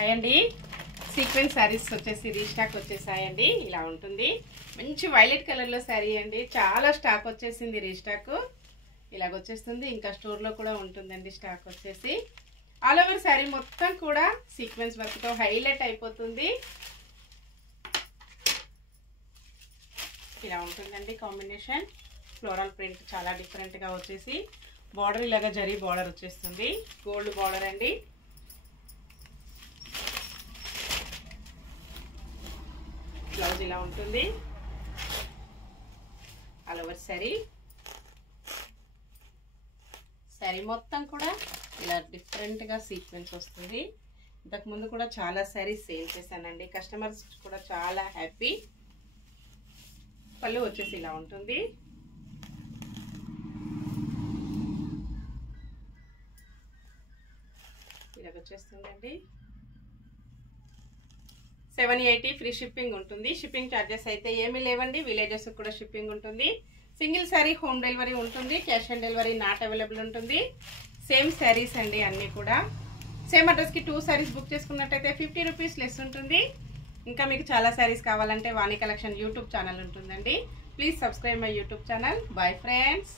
Hi అండి, sequence saris వచ్చేసి restock వచ్చేసాయండి. ఇలా ఉంటుంది, మంచి వైలెట్ కలర్ లో శారీ అండి. చాలా స్టాక్ వచ్చేసింది, రీస్టాక్ ఇలాగ వచ్చేస్తుంది. ఇంకా స్టోర్ లో కూడా ఉంటుందండి స్టాక్ వచ్చేసి. ఆల్ ఓవర్ శారీ మొత్తం కూడా సీక్వెన్స్ వర్క్ తో హైలైట్ అయిపోతుంది. ఇలా ఉంటుందండి కాంబినేషన్. ఫ్లోరల్ ప్రింట్ చాలా డిఫరెంట్ గా వచ్చేసి బార్డర్ ఇలాగా జరీ బార్డర్ వచ్చేస్తుంది, గోల్డ్ బార్డర్ అండి. బ్లౌజ్ ఇలా ఉంటుంది. ఆల్ ఓవర్ శారీ మొత్తం కూడా ఇలా డిఫరెంట్ గా సీక్వెన్స్ వస్తుంది. ఇంతకు ముందు కూడా చాలా శారీస్ సేల్ చేశానండి, కస్టమర్స్ కూడా చాలా హ్యాపీ. పళ్ళు వచ్చేసి ఇలా ఉంటుంది. ఇలా వచ్చేస్తుందండి. 780 ఫ్రీ షిప్పింగ్ ఉంటుంది. షిప్పింగ్ ఛార్జెస్ అయితే ఏమీ లేవండి, విలేజెస్ కూడా షిప్పింగ్ ఉంటుంది. సింగిల్ శారీ హోమ్ డెలివరీ ఉంటుంది, cash on delivery not available ఉంటుంది. సేమ్ శారీస్ అండి అన్నీ కూడా. సేమ్ అడ్రస్కి 2 శారీస్ బుక్ చేసుకున్నట్టయితే 50 రూపీస్ లెస్ ఉంటుంది. ఇంకా మీకు చాలా శారీస్ కావాలంటే వాణి కలెక్షన్ యూట్యూబ్ ఛానల్ ఉంటుందండి. Please subscribe my YouTube channel. Bye friends.